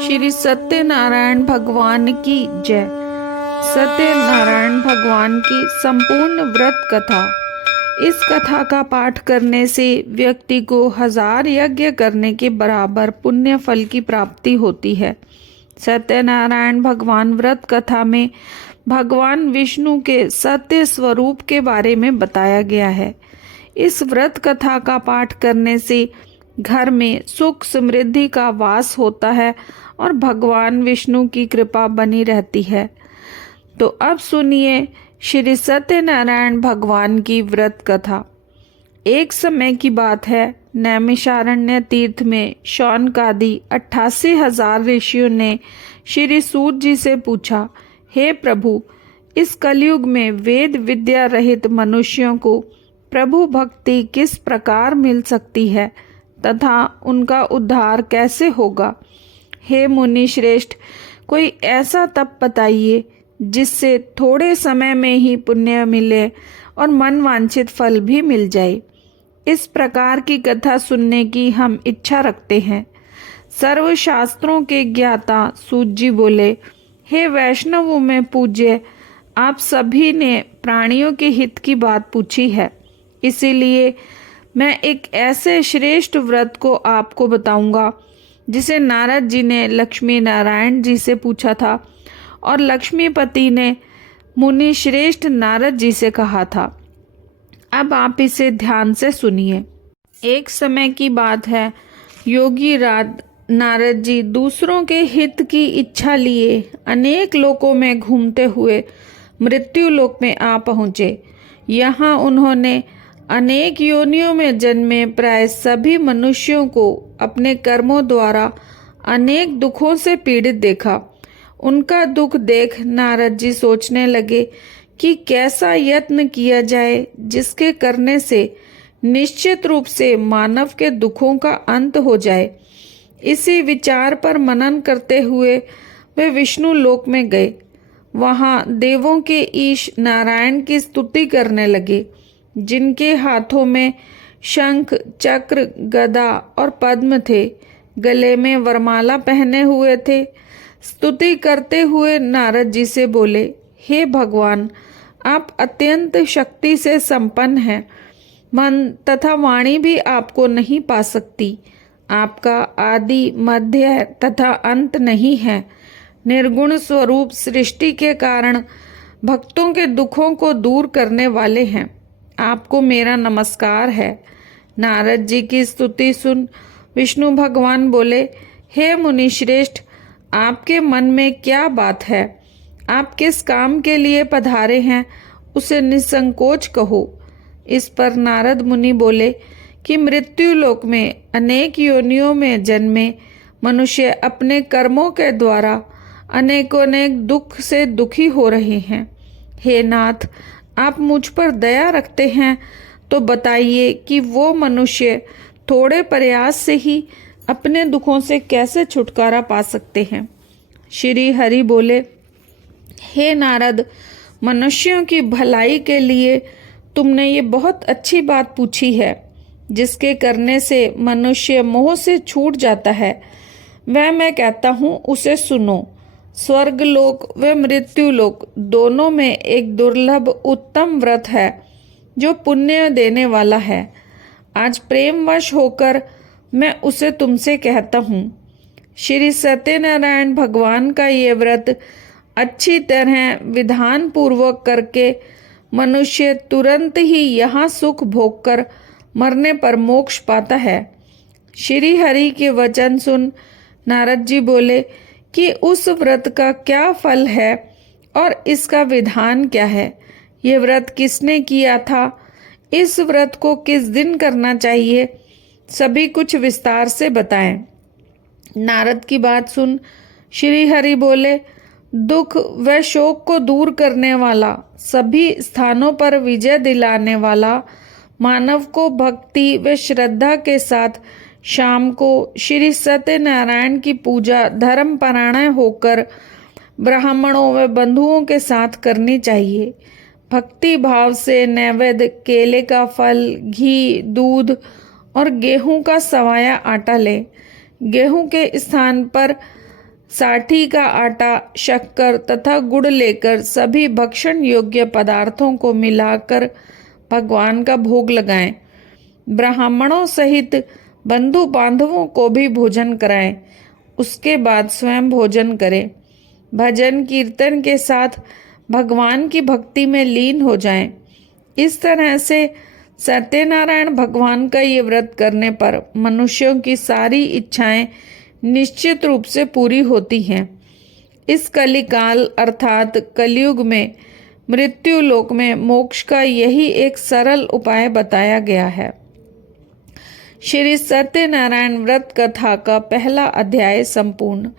श्री सत्यनारायण भगवान की जय। सत्यनारायण भगवान की संपूर्ण व्रत कथा। इस कथा का पाठ करने से व्यक्ति को 1000 यज्ञ करने के बराबर पुण्य फल की प्राप्ति होती है। सत्यनारायण भगवान व्रत कथा में भगवान विष्णु के सत्य स्वरूप के बारे में बताया गया है। इस व्रत कथा का पाठ करने से घर में सुख समृद्धि का वास होता है और भगवान विष्णु की कृपा बनी रहती है। तो अब सुनिए श्री सत्यनारायण भगवान की व्रत कथा। एक समय की बात है, नैमिषारण्य तीर्थ में शौनकादि 88,000 ऋषियों ने श्री सूत जी से पूछा, हे प्रभु, इस कलयुग में वेद विद्या रहित मनुष्यों को प्रभु भक्ति किस प्रकार मिल सकती है तथा उनका उद्धार कैसे होगा। हे मुनि श्रेष्ठ, कोई ऐसा तप बताइए जिससे थोड़े समय में ही पुण्य मिले और मन वांछित फल भी मिल जाए। इस प्रकार की कथा सुनने की हम इच्छा रखते हैं। सर्व शास्त्रों के ज्ञाता सूत जी बोले, हे वैष्णवों में पूज्य, आप सभी ने प्राणियों के हित की बात पूछी है, इसीलिए मैं एक ऐसे श्रेष्ठ व्रत को आपको बताऊंगा जिसे नारद जी ने लक्ष्मी नारायण जी से पूछा था और लक्ष्मीपति ने मुनि श्रेष्ठ नारद जी से कहा था। अब आप इसे ध्यान से सुनिए। एक समय की बात है, योगी राज नारद जी दूसरों के हित की इच्छा लिए अनेक लोकों में घूमते हुए मृत्यु लोक में आ पहुँचे। यहाँ उन्होंने अनेक योनियों में जन्मे प्राय सभी मनुष्यों को अपने कर्मों द्वारा अनेक दुखों से पीड़ित देखा। उनका दुख देख नारद जी सोचने लगे कि कैसा यत्न किया जाए जिसके करने से निश्चित रूप से मानव के दुखों का अंत हो जाए। इसी विचार पर मनन करते हुए वे विष्णु लोक में गए। वहाँ देवों के ईश नारायण की स्तुति करने लगे, जिनके हाथों में शंख चक्र गदा और पद्म थे, गले में वरमाला पहने हुए थे। स्तुति करते हुए नारद जी से बोले, हे भगवान, आप अत्यंत शक्ति से संपन्न हैं। मन तथा वाणी भी आपको नहीं पा सकती। आपका आदि मध्य तथा अंत नहीं है। निर्गुण स्वरूप सृष्टि के कारण भक्तों के दुखों को दूर करने वाले हैं। आपको मेरा नमस्कार है। नारद जी की स्तुति सुन विष्णु भगवान बोले, हे मुनि श्रेष्ठ, आपके मन में क्या बात है? आप किस काम के लिए पधारे हैं, उसे निसंकोच कहो। इस पर नारद मुनि बोले कि मृत्यु लोक में अनेक योनियों में जन्मे मनुष्य अपने कर्मों के द्वारा अनेकों दुख से दुखी हो रहे हैं। हे नाथ, आप मुझ पर दया रखते हैं तो बताइए कि वो मनुष्य थोड़े प्रयास से ही अपने दुखों से कैसे छुटकारा पा सकते हैं। श्री हरि बोले, हे नारद, मनुष्यों की भलाई के लिए तुमने ये बहुत अच्छी बात पूछी है। जिसके करने से मनुष्य मोह से छूट जाता है, वह मैं कहता हूँ उसे सुनो। स्वर्ग लोक व मृत्यु लोक दोनों में एक दुर्लभ उत्तम व्रत है जो पुण्य देने वाला है। आज प्रेमवश होकर मैं उसे तुमसे कहता हूँ। श्री सत्यनारायण भगवान का ये व्रत अच्छी तरह विधान पूर्वक करके मनुष्य तुरंत ही यहाँ सुख भोगकर मरने पर मोक्ष पाता है। श्री हरि के वचन सुन नारद जी बोले कि उस व्रत का क्या फल है और इसका विधान क्या है। ये व्रत किसने किया था, इस व्रत को किस दिन करना चाहिए, सभी कुछ विस्तार से बताएं। नारद की बात सुन श्री हरि बोले, दुख व शोक को दूर करने वाला, सभी स्थानों पर विजय दिलाने वाला, मानव को भक्ति व श्रद्धा के साथ शाम को श्री सत्यनारायण की पूजा धर्मपरायण होकर ब्राह्मणों व बंधुओं के साथ करनी चाहिए। भक्ति भाव से नैवेद्य केले का फल, घी, दूध और गेहूं का सवाया आटा लें। गेहूं के स्थान पर साठी का आटा, शक्कर तथा गुड़ लेकर सभी भक्षण योग्य पदार्थों को मिलाकर भगवान का भोग लगाएं। ब्राह्मणों सहित बंधु बांधवों को भी भोजन कराएं। उसके बाद स्वयं भोजन करें। भजन कीर्तन के साथ भगवान की भक्ति में लीन हो जाएं। इस तरह से सत्यनारायण भगवान का ये व्रत करने पर मनुष्यों की सारी इच्छाएं निश्चित रूप से पूरी होती हैं। इस कलिकाल अर्थात कलयुग में मृत्यु लोक में मोक्ष का यही एक सरल उपाय बताया गया है। श्री सत्यनारायण व्रत कथा का पहला अध्याय संपूर्ण।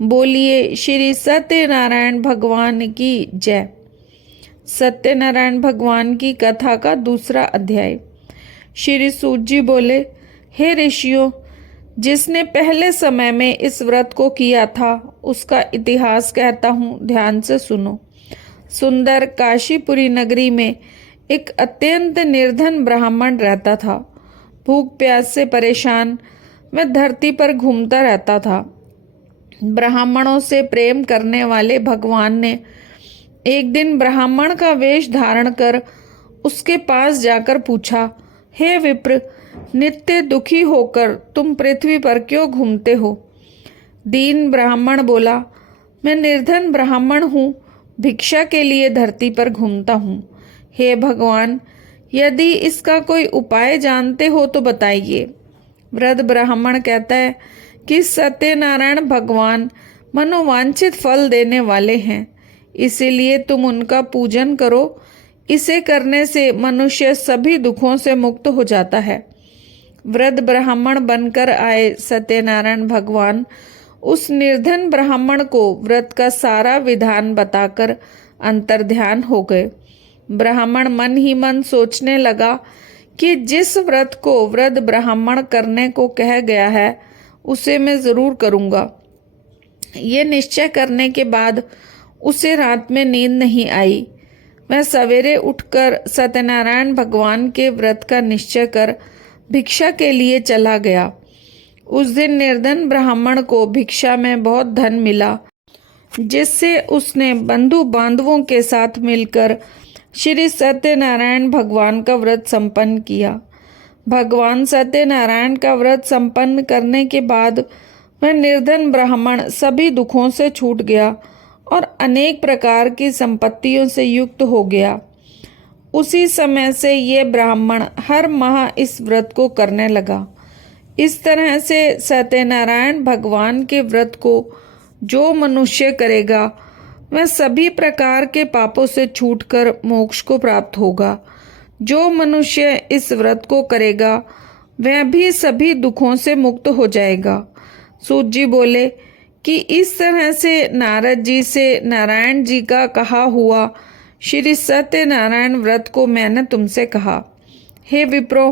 बोलिए श्री सत्यनारायण भगवान की जय। सत्यनारायण भगवान की कथा का दूसरा अध्याय। श्री सूत जी बोले, हे ऋषियों, जिसने पहले समय में इस व्रत को किया था उसका इतिहास कहता हूँ, ध्यान से सुनो। सुंदर काशीपुरी नगरी में एक अत्यंत निर्धन ब्राह्मण रहता था। भूख प्यास से परेशान वह धरती पर घूमता रहता था। ब्राह्मणों से प्रेम करने वाले भगवान ने एक दिन ब्राह्मण का वेश धारण कर उसके पास जाकर पूछा, हे विप्र, नित्य दुखी होकर तुम पृथ्वी पर क्यों घूमते हो? दीन ब्राह्मण बोला, मैं निर्धन ब्राह्मण हूँ, भिक्षा के लिए धरती पर घूमता हूँ। हे भगवान, यदि इसका कोई उपाय जानते हो तो बताइए। वृद्ध ब्राह्मण कहता है कि सत्यनारायण भगवान मनोवांछित फल देने वाले हैं, इसीलिए तुम उनका पूजन करो। इसे करने से मनुष्य सभी दुखों से मुक्त हो जाता है। वृद्ध ब्राह्मण बनकर आए सत्यनारायण भगवान उस निर्धन ब्राह्मण को व्रत का सारा विधान बताकर अंतर्ध्यान हो गए। ब्राह्मण मन ही मन सोचने लगा कि जिस व्रत को वृद्ध ब्राह्मण करने को कह गया है उसे मैं जरूर करूँगा। ये निश्चय करने के बाद उसे रात में नींद नहीं आई। वह सवेरे उठकर सत्यनारायण भगवान के व्रत का निश्चय कर भिक्षा के लिए चला गया। उस दिन निर्धन ब्राह्मण को भिक्षा में बहुत धन मिला, जिससे उसने बंधु बांधवों के साथ मिलकर श्री सत्यनारायण भगवान का व्रत संपन्न किया। भगवान सत्यनारायण का व्रत संपन्न करने के बाद वह निर्धन ब्राह्मण सभी दुखों से छूट गया और अनेक प्रकार की संपत्तियों से युक्त हो गया। उसी समय से ये ब्राह्मण हर माह इस व्रत को करने लगा। इस तरह से सत्यनारायण भगवान के व्रत को जो मनुष्य करेगा वह सभी प्रकार के पापों से छूटकर मोक्ष को प्राप्त होगा। जो मनुष्य इस व्रत को करेगा वह भी सभी दुखों से मुक्त हो जाएगा। सूत जी बोले कि इस तरह से नारद जी से नारायण जी का कहा हुआ श्री सत्यनारायण व्रत को मैंने तुमसे कहा। हे विप्रो,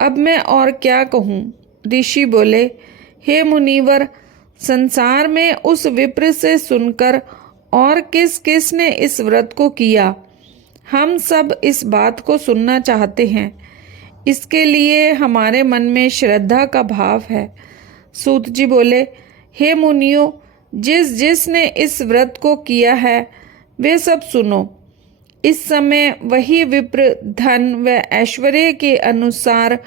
अब मैं और क्या कहूँ? ऋषि बोले, हे मुनिवर, संसार में उस विप्र से सुनकर और किस किस ने इस व्रत को किया, हम सब इस बात को सुनना चाहते हैं। इसके लिए हमारे मन में श्रद्धा का भाव है। सूत जी बोले, हे मुनियों, जिस जिसने इस व्रत को किया है वे सब सुनो। इस समय वही विप्र धन व ऐश्वर्य के अनुसार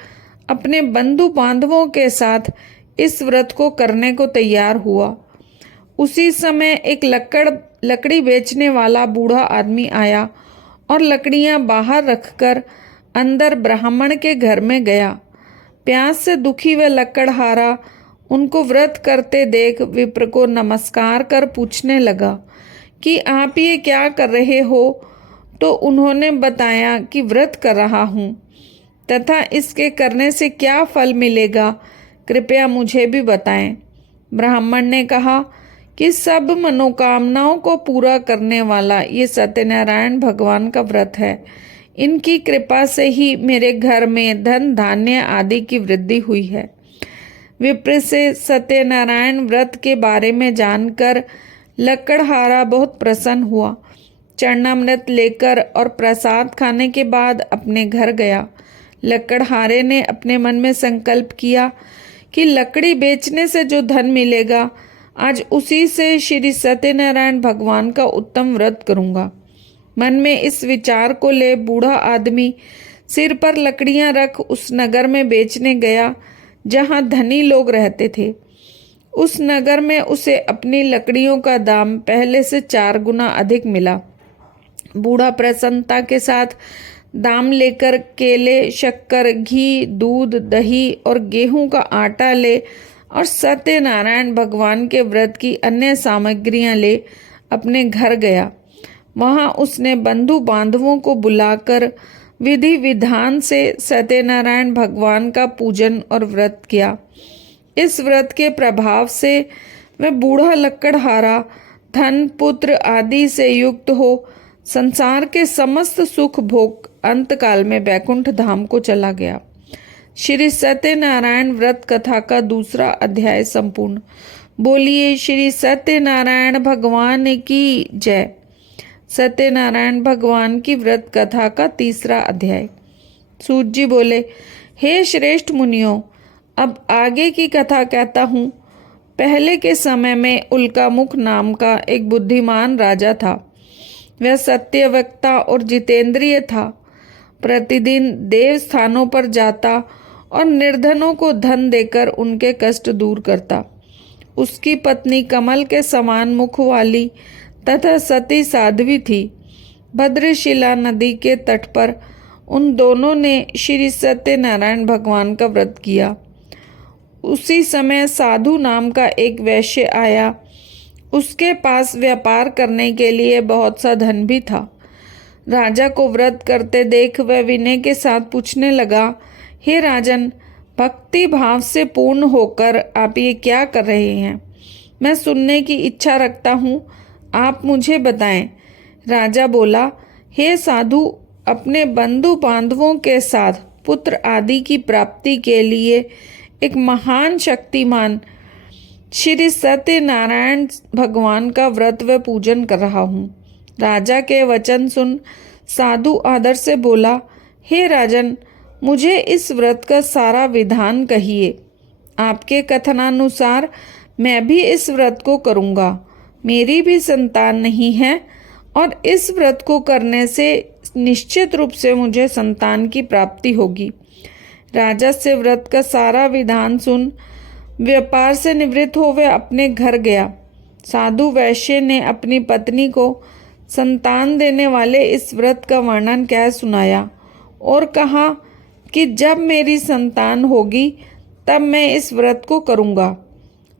अपने बंधु बांधवों के साथ इस व्रत को करने को तैयार हुआ। उसी समय एक लकड़ी बेचने वाला बूढ़ा आदमी आया और लकड़ियां बाहर रखकर अंदर ब्राह्मण के घर में गया। प्यास से दुखी व लकड़हारा उनको व्रत करते देख विप्र को नमस्कार कर पूछने लगा कि आप ये क्या कर रहे हो? तो उन्होंने बताया कि व्रत कर रहा हूँ तथा इसके करने से क्या फल मिलेगा, कृपया मुझे भी बताएं। ब्राह्मण ने कहा कि सब मनोकामनाओं को पूरा करने वाला ये सत्यनारायण भगवान का व्रत है। इनकी कृपा से ही मेरे घर में धन धान्य आदि की वृद्धि हुई है। विप्र से सत्यनारायण व्रत के बारे में जानकर लकड़हारा बहुत प्रसन्न हुआ। चरणामृत लेकर और प्रसाद खाने के बाद अपने घर गया। लकड़हारे ने अपने मन में संकल्प किया कि लकड़ी बेचने से जो धन मिलेगा आज उसी से श्री सत्यनारायण भगवान का उत्तम व्रत करूंगा। मन में इस विचार को ले बूढ़ा आदमी सिर पर लकड़ियां रख उस नगर में बेचने गया जहां धनी लोग रहते थे। उस नगर में उसे अपनी लकड़ियों का दाम पहले से 4 गुना अधिक मिला। बूढ़ा प्रसन्नता के साथ दाम लेकर केले, शक्कर, घी, दूध, दही और गेहूं का आटा ले और सत्यनारायण भगवान के व्रत की अन्य सामग्रियां ले अपने घर गया। वहां उसने बंधु बांधवों को बुलाकर विधि विधान से सत्यनारायण भगवान का पूजन और व्रत किया। इस व्रत के प्रभाव से वह बूढ़ा लकड़हारा धन, पुत्र आदि से युक्त हो संसार के समस्त सुख भोग अंतकाल में बैकुंठ धाम को चला गया। श्री सत्यनारायण व्रत कथा का दूसरा अध्याय संपूर्ण। बोलिए श्री सत्यनारायण भगवान की जय। सत्यनारायण भगवान की व्रत कथा का तीसरा अध्याय। सूत जी बोले, हे श्रेष्ठ मुनियों, अब आगे की कथा कहता हूँ। पहले के समय में उल्कामुख नाम का एक बुद्धिमान राजा था। वह सत्यवक्ता और जितेंद्रिय था। प्रतिदिन देव स्थानों पर जाता और निर्धनों को धन देकर उनके कष्ट दूर करता। उसकी पत्नी कमल के समान मुख वाली तथा सती साध्वी थी। भद्रशिला नदी के तट पर उन दोनों ने श्री सत्यनारायण भगवान का व्रत किया। उसी समय साधु नाम का एक वैश्य आया। उसके पास व्यापार करने के लिए बहुत सा धन भी था। राजा को व्रत करते देख वह विनय के साथ पूछने लगा, हे राजन, भक्ति भाव से पूर्ण होकर आप ये क्या कर रहे हैं? मैं सुनने की इच्छा रखता हूँ, आप मुझे बताएं। राजा बोला, हे साधु, अपने बंधु बांधवों के साथ पुत्र आदि की प्राप्ति के लिए एक महान शक्तिमान श्री सत्यनारायण भगवान का व्रत व पूजन कर रहा हूँ। राजा के वचन सुन साधु आदर से बोला, हे राजन, मुझे इस व्रत का सारा विधान कहिए। आपके कथनानुसार मैं भी इस व्रत को करूँगा। मेरी भी संतान नहीं है और इस व्रत को करने से निश्चित रूप से मुझे संतान की प्राप्ति होगी। राजा से व्रत का सारा विधान सुन व्यापार से निवृत्त हो वह अपने घर गया। साधु वैश्य ने अपनी पत्नी को संतान देने वाले इस व्रत का वर्णन कह सुनाया और कहा कि जब मेरी संतान होगी तब मैं इस व्रत को करूँगा।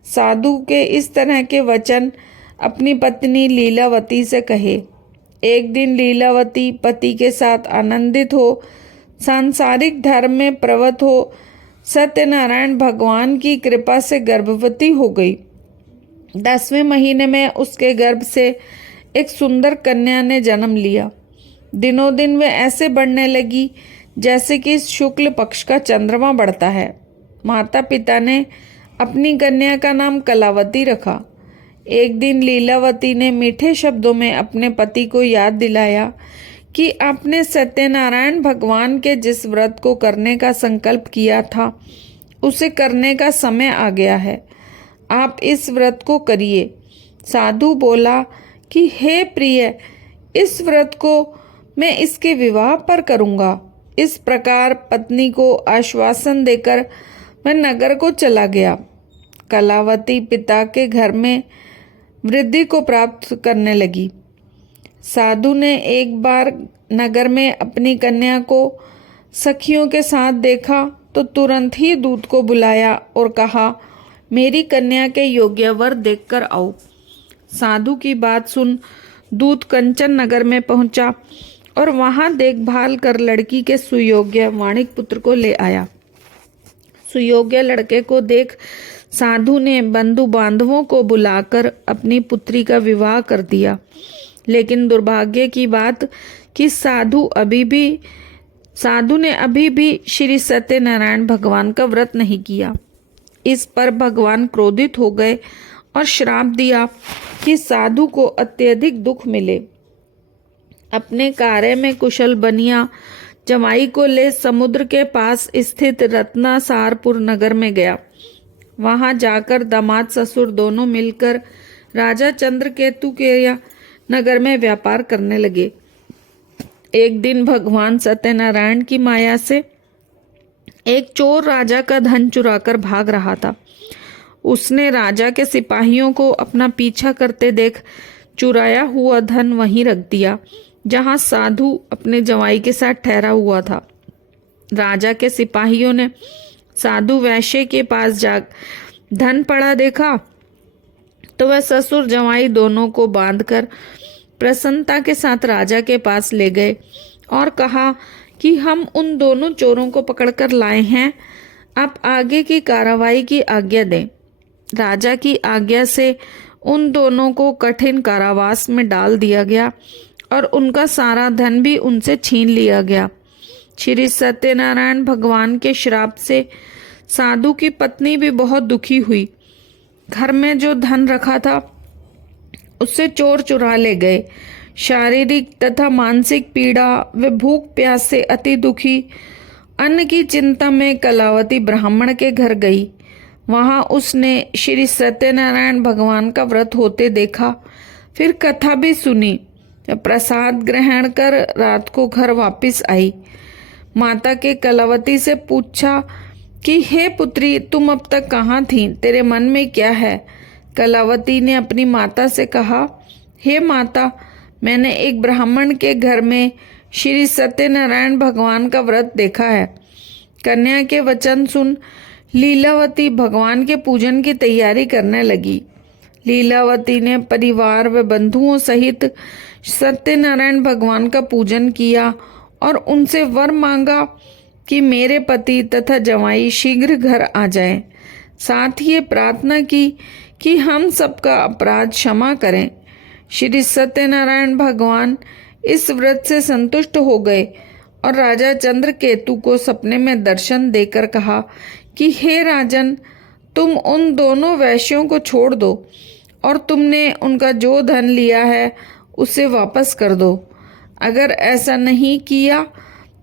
साधु के इस तरह के वचन अपनी पत्नी लीलावती से कहे। एक दिन लीलावती पति के साथ आनंदित हो सांसारिक धर्म में प्रवृत्त हो सत्यनारायण भगवान की कृपा से गर्भवती हो गई। 10वें महीने में उसके गर्भ से एक सुंदर कन्या ने जन्म लिया। दिनों दिन वे ऐसे बढ़ने लगी जैसे कि शुक्ल पक्ष का चंद्रमा बढ़ता है। माता पिता ने अपनी कन्या का नाम कलावती रखा। एक दिन लीलावती ने मीठे शब्दों में अपने पति को याद दिलाया कि आपने सत्यनारायण भगवान के जिस व्रत को करने का संकल्प किया था उसे करने का समय आ गया है। आप इस व्रत को करिए। साधु बोला कि हे प्रिय, इस व्रत को मैं इसके विवाह पर करूँगा। इस प्रकार पत्नी को आश्वासन देकर वह नगर को चला गया। कलावती पिता के घर में वृद्धि को प्राप्त करने लगी। साधु ने एक बार नगर में अपनी कन्या को सखियों के साथ देखा तो तुरंत ही दूत को बुलाया और कहा, मेरी कन्या के योग्य वर देखकर आओ। साधु की बात सुन दूत कंचन नगर में पहुंचा और वहां देखभाल कर लड़की के सुयोग्य वाणिक पुत्र को ले आया। सुयोग्य लड़के को देख साधु ने बंधु बांधवों को बुलाकर अपनी पुत्री का विवाह कर दिया। लेकिन दुर्भाग्य की बात कि साधु ने अभी भी श्री सत्यनारायण भगवान का व्रत नहीं किया। इस पर भगवान क्रोधित हो गए और श्राप दिया कि साधु को अत्यधिक दुख मिले। अपने कार्य में कुशल बनिया जमाई को ले समुद्र के पास स्थित रत्नासारपुर नगर में गया वहां जाकर दामाद ससुर दोनों मिलकर राजा चंद्रकेतु के नगर में व्यापार करने लगे। एक दिन भगवान सत्यनारायण की माया से एक चोर राजा का धन चुराकर भाग रहा था। उसने राजा के सिपाहियों को अपना पीछा करते देख चुराया हुआ धन वहीं रख दिया जहां साधु अपने जवाई के साथ ठहरा हुआ था। राजा के सिपाहियों ने साधु वैश्य के पास जा धन पड़ा देखा तो वह ससुर जवाई दोनों को बांधकर प्रसन्नता के साथ राजा के पास ले गए और कहा कि हम उन दोनों चोरों को पकड़कर लाए हैं, आप आगे की कार्रवाई की आज्ञा दें। राजा की आज्ञा से उन दोनों को कठिन कारावास में डाल दिया गया और उनका सारा धन भी उनसे छीन लिया गया। श्री सत्यनारायण भगवान के श्राप से साधु की पत्नी भी बहुत दुखी हुई। घर में जो धन रखा था उससे चोर चुरा ले गए। शारीरिक तथा मानसिक पीड़ा व भूख प्यास से अति दुखी अन्न की चिंता में कलावती ब्राह्मण के घर गई। वहां उसने श्री सत्यनारायण भगवान का व्रत होते देखा, फिर कथा भी सुनी। प्रसाद ग्रहण कर रात को घर वापस आई। माता के कलावती से पूछा कि हे पुत्री, तुम अब तक कहाँ थी, तेरे मन में क्या है? कलावती ने अपनी माता से कहा, हे माता, मैंने एक ब्राह्मण के घर में श्री सत्यनारायण भगवान का व्रत देखा है। कन्या के वचन सुन लीलावती भगवान के पूजन की तैयारी करने लगी। लीलावती ने परिवार व बंधुओं सहित सत्यनारायण भगवान का पूजन किया और उनसे वर मांगा कि मेरे पति तथा जवाई शीघ्र घर आ जाएं। साथ ही ये प्रार्थना की कि हम सबका अपराध क्षमा करें। श्री सत्यनारायण भगवान इस व्रत से संतुष्ट हो गए और राजा चंद्रकेतु को सपने में दर्शन देकर कहा कि हे राजन, तुम उन दोनों वैश्यों को छोड़ दो और तुमने उनका जो धन लिया है उसे वापस कर दो। अगर ऐसा नहीं किया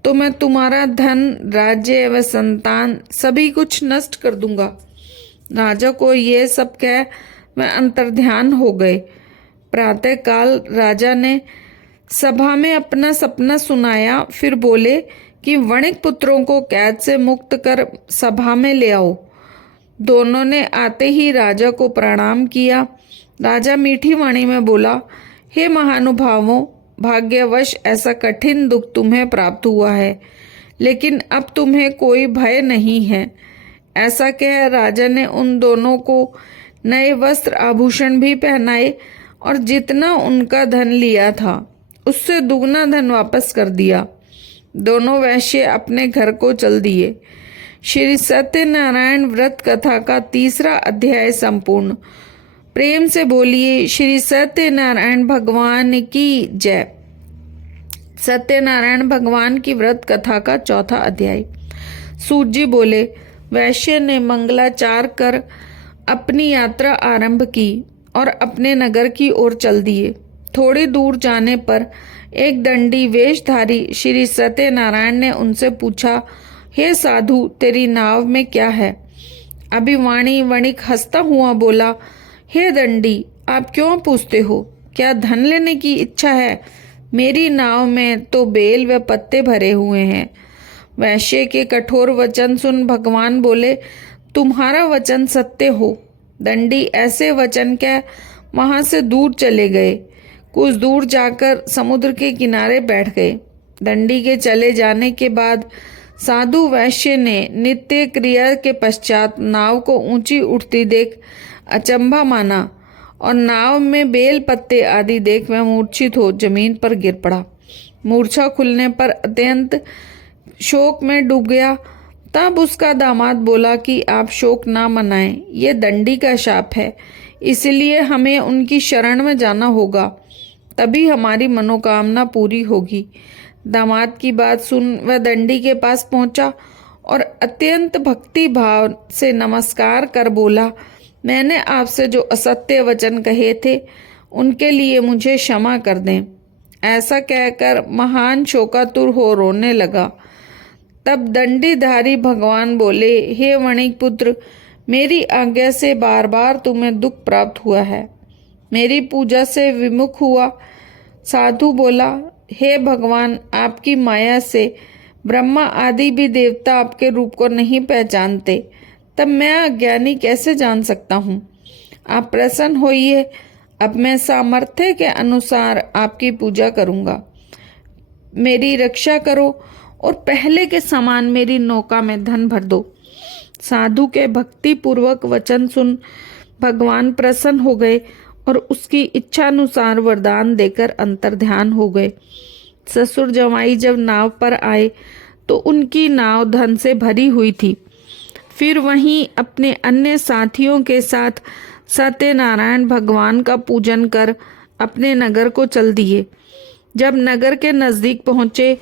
तो मैं तुम्हारा धन, राज्य व संतान सभी कुछ नष्ट कर दूंगा। राजा को ये सब कह वह अंतर्ध्यान हो गए। प्रातः काल राजा ने सभा में अपना सपना सुनाया, फिर बोले कि वणिक पुत्रों को कैद से मुक्त कर सभा में ले आओ। दोनों ने आते ही राजा को प्रणाम किया। राजा मीठी वाणी में बोला, हे महानुभावों, भाग्यवश ऐसा कठिन दुख तुम्हें प्राप्त हुआ है, लेकिन अब तुम्हें कोई भय नहीं है। ऐसा कह राजा ने उन दोनों को नए वस्त्र आभूषण भी पहनाए और जितना उनका धन लिया था उससे दुगना धन वापस कर दिया। दोनों वैश्य अपने घर को चल दिए। श्री सत्यनारायण व्रत कथा का 3रा अध्याय संपूर्ण। प्रेम से बोलिए श्री सत्यनारायण भगवान की जय। सत्यनारायण भगवान की व्रत कथा का 4था अध्याय। सूत जी बोले, वैश्य ने मंगलाचार कर अपनी यात्रा आरंभ की और अपने नगर की ओर चल दिए। थोड़ी दूर जाने पर एक दंडी वेशधारी श्री सत्यनारायण ने उनसे पूछा, हे साधु, तेरी नाव में क्या है? अभिवाणी वणिक हंसता हुआ बोला, हे दंडी, आप क्यों पूछते हो? क्या धन लेने की इच्छा है? मेरी नाव में तो बेल व पत्ते भरे हुए हैं। वैश्य के कठोर वचन सुन भगवान बोले, तुम्हारा वचन सत्य हो। दंडी ऐसे वचन कह वहां से दूर चले गए। कुछ दूर जाकर समुद्र के किनारे बैठ गए। दंडी के चले जाने के बाद साधु वैश्य ने नित्य क्रिया के पश्चात नाव को ऊंची उठती देख अचंभा माना और नाव में बेल पत्ते आदि देख वह मूर्छित हो जमीन पर गिर पड़ा। मूर्छा खुलने पर अत्यंत शोक में डूब गया। तब उसका दामाद बोला कि आप शोक ना मनाएं, ये दंडी का शाप है, इसलिए हमें उनकी शरण में जाना होगा, तभी हमारी मनोकामना पूरी होगी। दामाद की बात सुन वह दंडी के पास पहुंचा और अत्यंत भक्ति भाव से नमस्कार कर बोला, मैंने आपसे जो असत्य वचन कहे थे उनके लिए मुझे क्षमा कर दें। ऐसा कहकर महान शोकातुर हो रोने लगा। तब दंडीधारी भगवान बोले, हे वणिक पुत्र, मेरी आज्ञा से बार बार तुम्हें दुख प्राप्त हुआ है, मेरी पूजा से विमुख हुआ। साधु बोला, हे भगवान, आपकी माया से ब्रह्मा आदि भी देवता आपके रूप को नहीं पहचानते, तब मैं अज्ञानी कैसे जान सकता हूँ। आप प्रसन्न होइए, अब मैं सामर्थ्य के अनुसार आपकी पूजा करूँगा। मेरी रक्षा करो और पहले के समान मेरी नौका में धन भर दो। साधु के भक्ति पूर्वक वचन सुन भगवान प्रसन्न हो गए और उसकी इच्छा अनुसार वरदान देकर अंतर्ध्यान हो गए। ससुर जमाई जब नाव पर आए तो उनकी नाव धन से भरी हुई थी। फिर वहीं अपने अन्य साथियों के साथ सत्यनारायण भगवान का पूजन कर अपने नगर को चल दिए। जब नगर के नज़दीक पहुँचे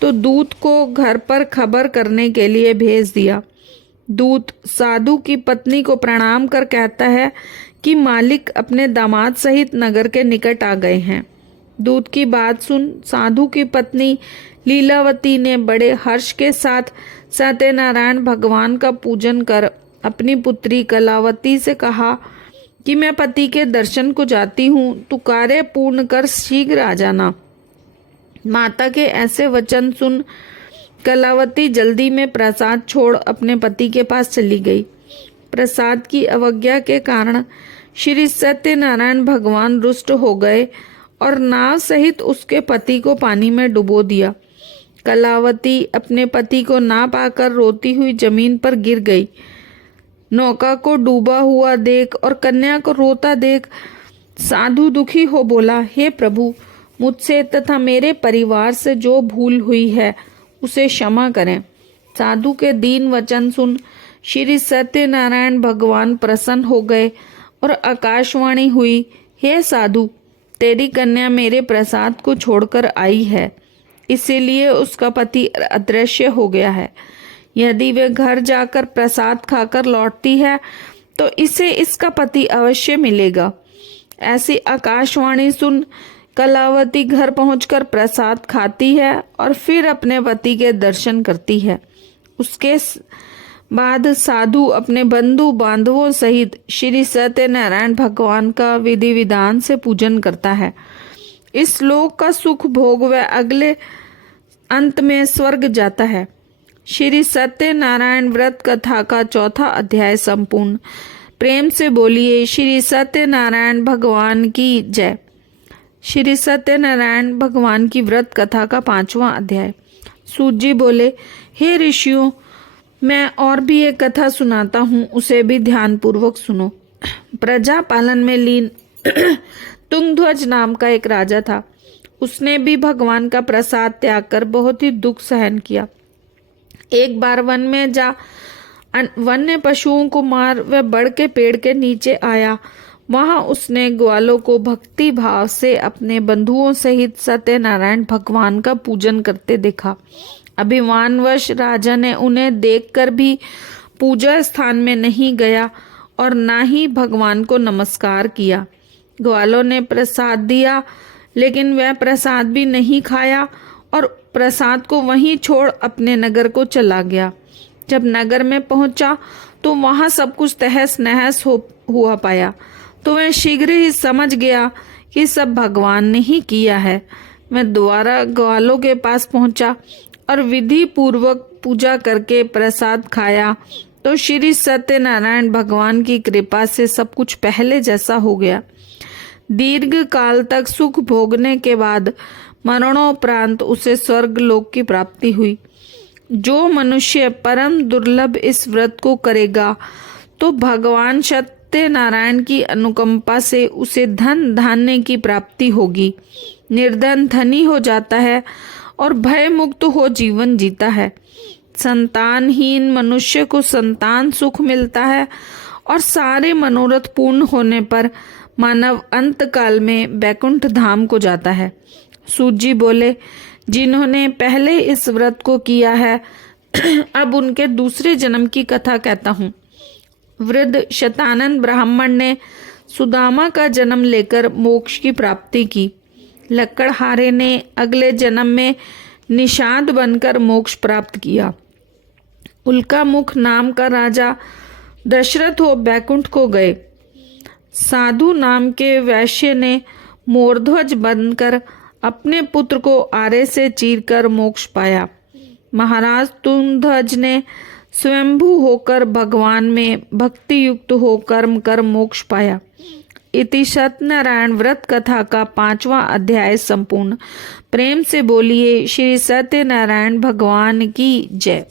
तो दूत को घर पर खबर करने के लिए भेज दिया। दूत साधु की पत्नी को प्रणाम कर कहता है कि मालिक अपने दामाद सहित नगर के निकट आ गए हैं। दूत की बात सुन साधु की पत्नी लीलावती ने बड़े हर्ष के साथ सत्यनारायण भगवान का पूजन कर अपनी पुत्री कलावती से कहा कि मैं पति के दर्शन को जाती हूँ, तू कार्य पूर्ण कर शीघ्र आ जाना। माता के ऐसे वचन सुन कलावती जल्दी में प्रसाद छोड़ अपने पति के पास चली गई। प्रसाद की अवज्ञा के कारण श्री सत्यनारायण भगवान रुष्ट हो गए और नाव सहित उसके पति को पानी में डुबो दिया। कलावती अपने पति को ना पाकर रोती हुई जमीन पर गिर गई। नौका को डूबा हुआ देख और कन्या को रोता देख साधु दुखी हो बोला, हे प्रभु, मुझसे तथा मेरे परिवार से जो भूल हुई है उसे क्षमा करें। साधु के दीन वचन सुन श्री सत्यनारायण भगवान प्रसन्न हो गए और आकाशवाणी हुई, हे साधु, तेरी कन्या मेरे प्रसाद को छोड़कर आई है, इसीलिए उसका पति अदृश्य हो गया है। यदि वे घर जाकर प्रसाद खाकर लौटती है तो इसे इसका पति अवश्य मिलेगा। ऐसी आकाशवाणी सुन कलावती घर पहुंचकर प्रसाद खाती है और फिर अपने पति के दर्शन करती है। उसके बाद साधु अपने बंधु बांधवों सहित श्री सत्यनारायण भगवान का विधि विधान से पूजन करता है। इस लोक का सुख भोग वह अगले अंत में स्वर्ग जाता है। श्री सत्यनारायण व्रत कथा का 4था अध्याय संपूर्ण। प्रेम से बोलिए श्री सत्यनारायण भगवान की जय। श्री सत्यनारायण भगवान की व्रत कथा का 5वां अध्याय। सूत जी बोले, हे ऋषियों, मैं और भी एक कथा सुनाता हूँ, उसे भी ध्यान पूर्वक सुनो। प्रजा पालन में लीन तुंगध्वज नाम का एक राजा था। उसने भी भगवान का प्रसाद त्याग कर बहुत ही दुख सहन किया। एक बार वन में जा वन्य पशुओं को मार वह बड़ के पेड़ के नीचे आया। वहां उसने ग्वालों को भक्ति भाव से अपने बंधुओं सहित सत्यनारायण भगवान का पूजन करते देखा। अभिमानवश राजा ने उन्हें देखकर भी पूजा स्थान में नहीं गया और ना ही भगवान को नमस्कार किया। ग्वालों ने प्रसाद दिया, लेकिन वह प्रसाद भी नहीं खाया और प्रसाद को वहीं छोड़ अपने नगर को चला गया। जब नगर में पहुंचा तो वहां सब कुछ तहस नहस हुआ पाया, तो वह शीघ्र ही समझ गया कि सब भगवान ने ही किया है। मैं दोबारा ग्वालों के पास पहुंचा और विधि पूर्वक पूजा करके प्रसाद खाया तो श्री सत्यनारायण भगवान की कृपा से सब कुछ पहले जैसा हो गया। दीर्घ काल तक सुख भोगने के बाद मरणोपरांत उसे स्वर्ग लोक की प्राप्ति हुई। जो मनुष्य परम दुर्लभ इस व्रत को करेगा तो भगवान सत्यनारायण की अनुकंपा से उसे धन धान्य की प्राप्ति होगी। निर्धन धनी हो जाता है और भय मुक्त हो जीवन जीता है। संतानहीन मनुष्य को संतान सुख मिलता है और सारे मनोरथ पूर्ण होने पर मानव अंत काल में वैकुंठ धाम को जाता है। सूत जी बोले, जिन्होंने पहले इस व्रत को किया है अब उनके दूसरे जन्म की कथा कहता हूँ। वृद्ध शतानन ब्राह्मण ने सुदामा का जन्म लेकर मोक्ष की प्राप्ति की। लक्कड़हारे ने अगले जन्म में निषाद बनकर मोक्ष प्राप्त किया। उल्का मुख नाम का राजा दशरथ वो बैकुंठ को गए। साधु नाम के वैश्य ने मोरध्वज बनकर अपने पुत्र को आरे से चीरकर मोक्ष पाया। महाराज तुंगध्वज ने स्वयंभू होकर भगवान में भक्ति युक्त हो कर्म कर मोक्ष पाया। इति सत्यनारायण व्रत कथा का 5वां अध्याय संपूर्ण। प्रेम से बोलिए श्री सत्यनारायण भगवान की जय।